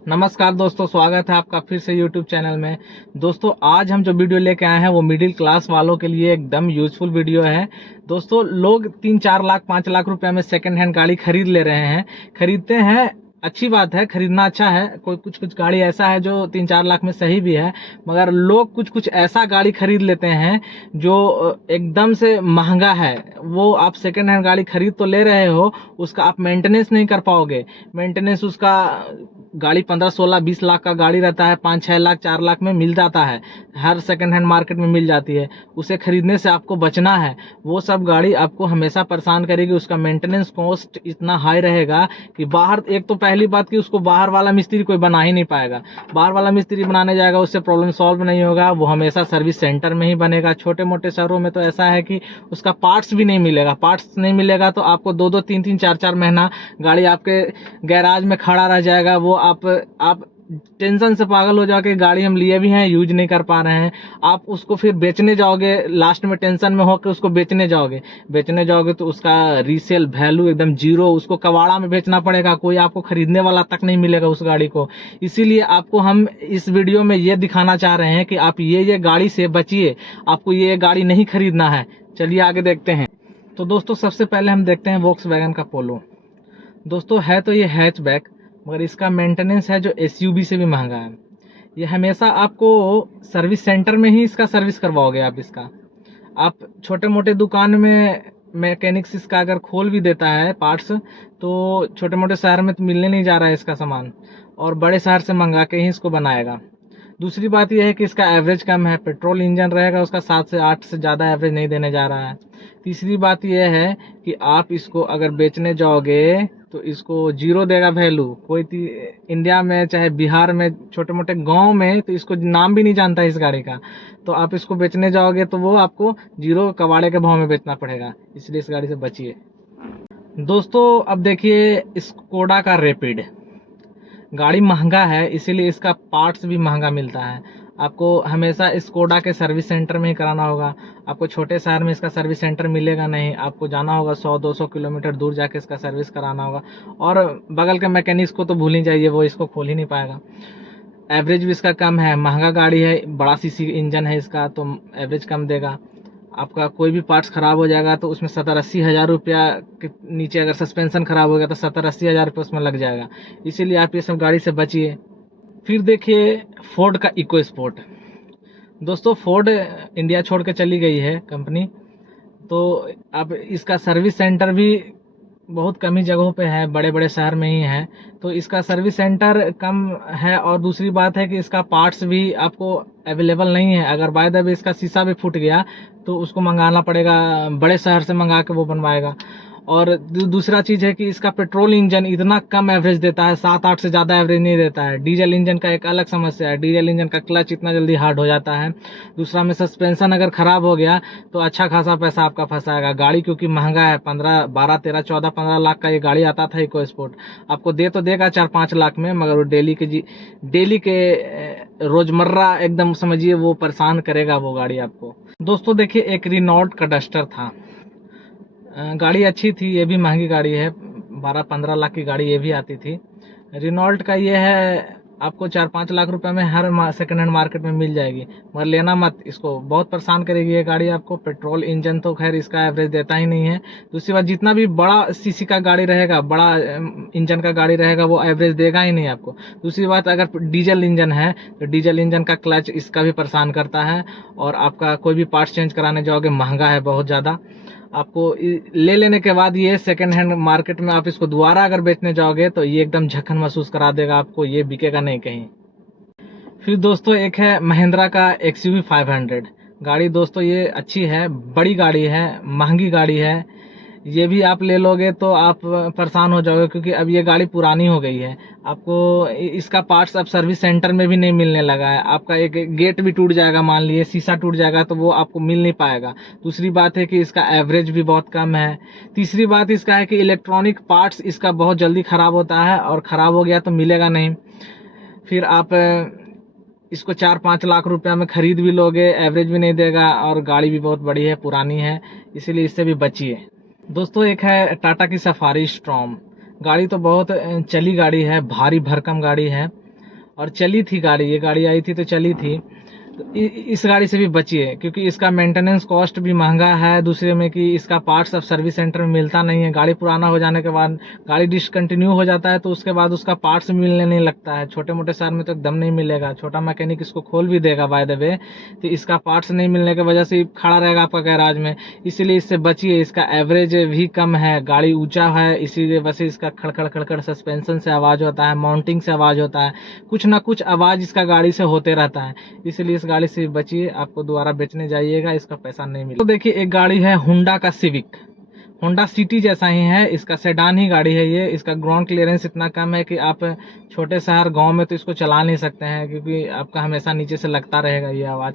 नमस्कार दोस्तों, स्वागत है आपका फिर से YouTube चैनल में। दोस्तों आज हम जो वीडियो लेके आए हैं वो मिडिल क्लास वालों के लिए एकदम यूजफुल वीडियो है। दोस्तों लोग 3-4 लाख 5 लाख रुपए में सेकंड हैंड गाड़ी खरीद ले रहे हैं, खरीदते हैं, अच्छी बात है, खरीदना अच्छा है। कोई कुछ गाड़ी ऐसा है जो 3-4 लाख में सही भी है, मगर लोग कुछ ऐसा गाड़ी खरीद लेते हैं जो एकदम से महंगा है। वो आप सेकंड हैंड गाड़ी खरीद तो ले रहे हो, उसका आप मेंटेनेंस नहीं कर पाओगे। मेंटेनेंस उसका गाड़ी 15-16-20 लाख का गाड़ी रहता है, 5-6 लाख 4 लाख में मिल जाता है, हर सेकंड हैंड मार्केट में मिल जाती है। उसे खरीदने से आपको बचना है। वो सब गाड़ी आपको हमेशा परेशान करेगी। उसका मेंटेनेंस कॉस्ट इतना हाई रहेगा कि बाहर, एक तो पहली बात कि उसको बाहर वाला मिस्त्री कोई बना ही नहीं पाएगा। बाहर वाला मिस्त्री बनाने जाएगा उससे प्रॉब्लम सॉल्व नहीं होगा, वो हमेशा सर्विस सेंटर में ही बनेगा। छोटे मोटे शहरों में तो ऐसा है कि उसका पार्ट्स भी नहीं मिलेगा। पार्ट्स नहीं मिलेगा तो आपको 2-2 3-3 4-4 महीना गाड़ी आपके गैराज में खड़ा रह जाएगा। वो आप टेंशन से पागल हो जाओगे, गाड़ी हम लिए भी हैं, यूज नहीं कर पा रहे हैं। आप उसको फिर बेचने जाओगे, लास्ट में टेंशन में होकर उसको बेचने जाओगे तो उसका रीसेल वैल्यू एकदम जीरो, उसको कबाड़ा में बेचना पड़ेगा, कोई आपको खरीदने वाला तक नहीं मिलेगा उस गाड़ी को। इसीलिए आपको हम इस वीडियो में ये दिखाना चाह रहे हैं कि आप ये गाड़ी से बचिए, आपको ये गाड़ी नहीं खरीदना है। चलिए आगे देखते हैं। तो दोस्तों सबसे पहले हम देखते हैं वोक्सवैगन का पोलो। दोस्तों है तो ये हैचबैक, मगर इसका मेंटेनेंस है जो एसयूवी से भी महंगा है। ये हमेशा आपको सर्विस सेंटर में ही इसका सर्विस करवाओगे। आप छोटे मोटे दुकान में मैकेनिक्स इसका अगर खोल भी देता है पार्ट्स, तो छोटे मोटे शहर में तो मिलने नहीं जा रहा है इसका सामान, और बड़े शहर से मंगा के ही इसको बनाएगा। दूसरी बात यह है कि इसका एवरेज कम है, पेट्रोल इंजन रहेगा उसका 7 से 8 से ज़्यादा एवरेज नहीं देने जा रहा है। तीसरी बात यह है कि आप इसको अगर बेचने जाओगे तो इसको जीरो देगा वैल्यू। इंडिया में चाहे बिहार में छोटे मोटे गांव में तो इसको नाम भी नहीं जानता है इस गाड़ी का। तो आप इसको बेचने जाओगे तो वो आपको जीरो कबाड़े के भाव में बेचना पड़ेगा, इसलिए इस गाड़ी से बचिए। दोस्तों अब देखिए स्कोडा का रैपिड। गाड़ी महंगा है इसीलिए इसका पार्ट्स भी महंगा मिलता है। आपको हमेशा स्कोडा के सर्विस सेंटर में ही कराना होगा। आपको छोटे शहर में इसका सर्विस सेंटर मिलेगा नहीं, आपको जाना होगा 100-200 किलोमीटर दूर जाके इसका सर्विस कराना होगा। और बगल के मैकेनिक्स को तो भूल ही जाइए, वो इसको खोल ही नहीं पाएगा। एवरेज भी इसका कम है, महंगा गाड़ी है, बड़ा सीसी इंजन है इसका, तो एवरेज कम देगा। आपका कोई भी पार्ट्स खराब हो जाएगा तो उसमें 70-80 हज़ार रुपया के नीचे, अगर सस्पेंशन खराब हो गया तो 70-80 हज़ार रुपये उसमें लग जाएगा। इसीलिए आप ये सब गाड़ी से बचिए। फिर देखिए फोर्ड का इको स्पोर्ट। दोस्तों फोर्ड इंडिया छोड़ के चली गई है कंपनी, तो अब इसका सर्विस सेंटर भी बहुत कम ही जगहों पे है, बड़े बड़े शहर में ही है, तो इसका सर्विस सेंटर कम है। और दूसरी बात है कि इसका पार्ट्स भी आपको अवेलेबल नहीं है। अगर बाय द वे इसका शीशा भी फूट गया तो उसको मंगाना पड़ेगा, बड़े शहर से मंगा के वो बनवाएगा। और दूसरा चीज़ है कि इसका पेट्रोल इंजन इतना कम एवरेज देता है, 7-8 से ज़्यादा एवरेज नहीं देता है। डीजल इंजन का एक अलग समस्या है, डीजल इंजन का क्लच इतना जल्दी हार्ड हो जाता है। दूसरा में सस्पेंशन अगर ख़राब हो गया तो अच्छा खासा पैसा आपका फंसाएगा। गाड़ी क्योंकि महंगा है, 12 लाख का ये गाड़ी आता था इको स्पोर्ट, आपको दे तो देगा 4-5 लाख में, मगर वो डेली के रोजमर्रा एकदम समझिए वो परेशान करेगा वो गाड़ी आपको। दोस्तों देखिए एक रिनॉल्ट का डस्टर था, गाड़ी अच्छी थी, ये भी महंगी गाड़ी है, 12-15 लाख की गाड़ी ये भी आती थी। रिनॉल्ट का ये है आपको 4-5 लाख रुपए में हर सेकंड हैंड मार्केट में मिल जाएगी, मगर लेना मत, इसको बहुत परेशान करेगी ये गाड़ी आपको। पेट्रोल इंजन तो खैर इसका एवरेज देता ही नहीं है। दूसरी बात, जितना भी बड़ा सीसी का गाड़ी रहेगा, बड़ा इंजन का गाड़ी रहेगा, वो एवरेज देगा ही नहीं आपको। दूसरी बात, अगर डीजल इंजन है तो डीजल इंजन का क्लच इसका भी परेशान करता है, और आपका कोई भी पार्ट्स चेंज कराने जाओगे महंगा है बहुत ज़्यादा। आपको ले लेने के बाद ये सेकंड हैंड मार्केट में आप इसको दोबारा अगर बेचने जाओगे तो ये एकदम झक्कन महसूस करा देगा आपको, ये बिकेगा नहीं कहीं। फिर दोस्तों एक है महिंद्रा का XUV 500 गाड़ी। दोस्तों ये अच्छी है, बड़ी गाड़ी है, महंगी गाड़ी है, ये भी आप ले लोगे तो आप परेशान हो जाओगे, क्योंकि अब ये गाड़ी पुरानी हो गई है। आपको इसका पार्ट्स अब सर्विस सेंटर में भी नहीं मिलने लगा है। आपका एक गेट भी टूट जाएगा, मान लीजिए शीशा टूट जाएगा तो वो आपको मिल नहीं पाएगा। दूसरी बात है कि इसका एवरेज भी बहुत कम है। तीसरी बात इसका है कि इलेक्ट्रॉनिक पार्ट्स इसका बहुत जल्दी ख़राब होता है, और ख़राब हो गया तो मिलेगा नहीं। फिर आप इसको 4-5 लाख रुपया में खरीद भी लोगे, एवरेज भी नहीं देगा, और गाड़ी भी बहुत बड़ी है, पुरानी है, इसीलिए इससे भी बचिए। दोस्तों एक है टाटा की सफारी स्टॉर्म। गाड़ी तो बहुत चली गाड़ी है, भारी भरकम गाड़ी है, और चली थी गाड़ी, ये गाड़ी आई थी तो चली थी। तो इस गाड़ी से भी बचिए, क्योंकि इसका मेंटेनेंस कॉस्ट भी महंगा है। दूसरे में कि इसका पार्ट्स अब सर्विस सेंटर में मिलता नहीं है। गाड़ी पुराना हो जाने के बाद गाड़ी डिसकंटिन्यू हो जाता है तो उसके बाद उसका पार्ट्स मिलने नहीं लगता है। छोटे मोटे शहर में तो एकदम नहीं मिलेगा, छोटा मैकेनिक इसको खोल भी देगा बाय द वे, तो इसका पार्ट्स नहीं मिलने की वजह से खड़ा रहेगा आपका गैराज में। इसीलिए इससे बचिए। इसका एवरेज भी कम है, गाड़ी ऊंचा है, इसीलिए वैसे इसका खड़खड़ खड़खड़ सस्पेंशन से आवाज़ होता है, माउंटिंग से आवाज़ होता है, कुछ ना कुछ आवाज़ इसका गाड़ी से होते रहता है। इसलिए इस गाड़ी से बचिए, आपको दोबारा बेचने जाइएगा इसका पैसा नहीं मिलेगा। तो देखिए एक गाड़ी है होंडा का सिविक, होंडा सिटी जैसा ही है, इसका सेडान ही गाड़ी है ये। इसका ग्राउंड क्लियरेंस इतना कम है कि आप छोटे शहर गांव में तो इसको चला नहीं सकते हैं, क्योंकि आपका हमेशा नीचे से लगता रहेगा ये आवाज़।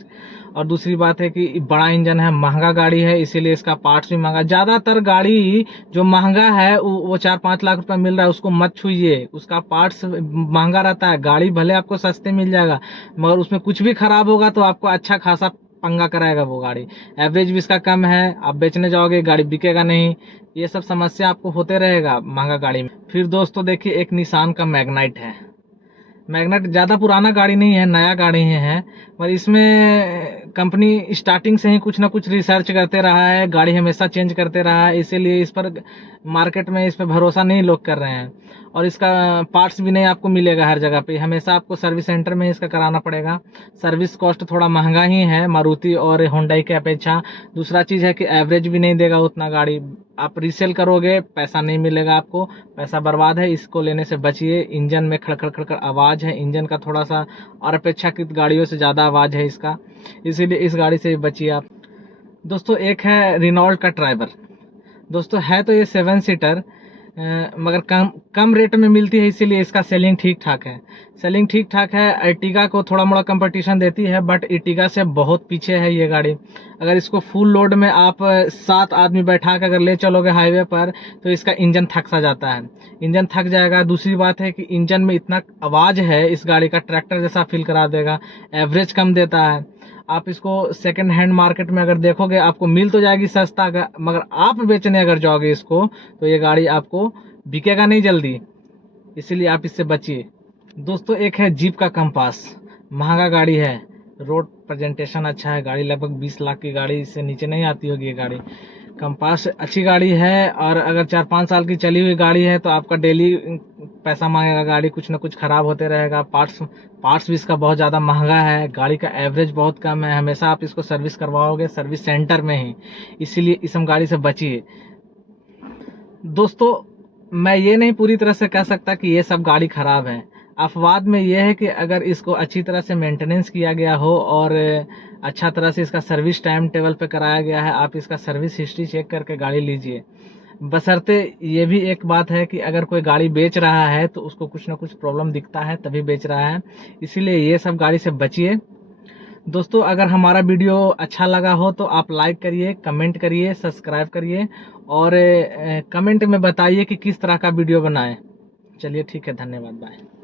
और दूसरी बात है कि बड़ा इंजन है, महंगा गाड़ी है, इसीलिए इसका पार्ट्स भी महंगा। ज़्यादातर गाड़ी जो महंगा है वो 4-5 लाख रुपए मिल रहा है, उसको मत छूइए, उसका पार्ट्स महंगा रहता है। गाड़ी भले आपको सस्ते मिल जाएगा, मगर उसमें कुछ भी खराब होगा तो आपको अच्छा खासा पंगा कराएगा वो गाड़ी। एवरेज भी इसका कम है, आप बेचने जाओगे गाड़ी बिकेगा नहीं, ये सब समस्या आपको होते रहेगा महंगा गाड़ी में। फिर दोस्तों देखिए एक निसान का मैग्नाइट है। मैग्नाइट ज़्यादा पुराना गाड़ी नहीं है, नया गाड़ी है, पर इसमें कंपनी स्टार्टिंग से ही कुछ ना कुछ रिसर्च करते रहा है, गाड़ी हमेशा चेंज करते रहा है, इसीलिए इस पर मार्केट में इस पर भरोसा नहीं लोग कर रहे हैं। और इसका पार्ट्स भी नहीं आपको मिलेगा हर जगह पे, हमेशा आपको सर्विस सेंटर में इसका कराना पड़ेगा। सर्विस कॉस्ट थोड़ा महंगा ही है मारुति और होंडा की अपेक्षा। दूसरा चीज़ है कि एवरेज भी नहीं देगा उतना गाड़ी, आप रीसेल करोगे पैसा नहीं मिलेगा आपको, पैसा बर्बाद है। इसको लेने से बचिए। इंजन में खड़खड़ खड़खड़ आवाज़ है, इंजन का थोड़ा सा और अपेक्षाकृत गाड़ियों से ज़्यादा आवाज़ है इसका, इसीलिए इस गाड़ी से बचिए आप। दोस्तों एक है रिनॉल्ट का ट्राइबर। दोस्तों है तो ये 7 सीटर, मगर कम रेट में मिलती है, इसीलिए इसका सेलिंग ठीक ठाक है। सेलिंग ठीक ठाक है, अर्टिगा को थोड़ा मोड़ा कंपटीशन देती है, बट अर्टिगा से बहुत पीछे है ये गाड़ी। अगर इसको फुल लोड में आप 7 आदमी बैठा कर अगर ले चलोगे हाईवे पर तो इसका इंजन थक सा जाता है, इंजन थक जाएगा। दूसरी बात है कि इंजन में इतना आवाज़ है इस गाड़ी का, ट्रैक्टर जैसा फील करा देगा। एवरेज कम देता है। आप इसको सेकंड हैंड मार्केट में अगर देखोगे आपको मिल तो जाएगी सस्ता, मगर आप बेचने अगर जाओगे इसको तो ये गाड़ी आपको बिकेगा नहीं जल्दी, इसीलिए आप इससे बचिए। दोस्तों एक है जीप का कंपास, महंगा गाड़ी है, रोड प्रेजेंटेशन अच्छा है, गाड़ी लगभग 20 लाख की गाड़ी, इससे नीचे नहीं आती होगी ये गाड़ी। कंपास अच्छी गाड़ी है, और अगर 4-5 साल की चली हुई गाड़ी है तो आपका डेली पैसा मांगेगा गाड़ी, कुछ ना कुछ खराब होते रहेगा। पार्ट्स भी इसका बहुत ज़्यादा महंगा है, गाड़ी का एवरेज बहुत कम है, हमेशा आप इसको सर्विस करवाओगे सर्विस सेंटर में ही, इसीलिए इस गाड़ी से बचिए। दोस्तों मैं ये नहीं पूरी तरह से कह सकता कि ये सब गाड़ी खराब है। अफवाद में ये है कि अगर इसको अच्छी तरह से मेंटेनेंस किया गया हो और अच्छा तरह से इसका सर्विस टाइम टेबल पे कराया गया है, आप इसका सर्विस हिस्ट्री चेक करके गाड़ी लीजिए। बशर्ते ये भी एक बात है कि अगर कोई गाड़ी बेच रहा है तो उसको कुछ ना कुछ प्रॉब्लम दिखता है तभी बेच रहा है, इसीलिए ये सब गाड़ी से बचिए। दोस्तों अगर हमारा वीडियो अच्छा लगा हो तो आप लाइक करिए, कमेंट करिए, सब्सक्राइब करिए, और कमेंट में बताइए कि किस तरह का वीडियो बनाएं। चलिए ठीक है, धन्यवाद, बाय।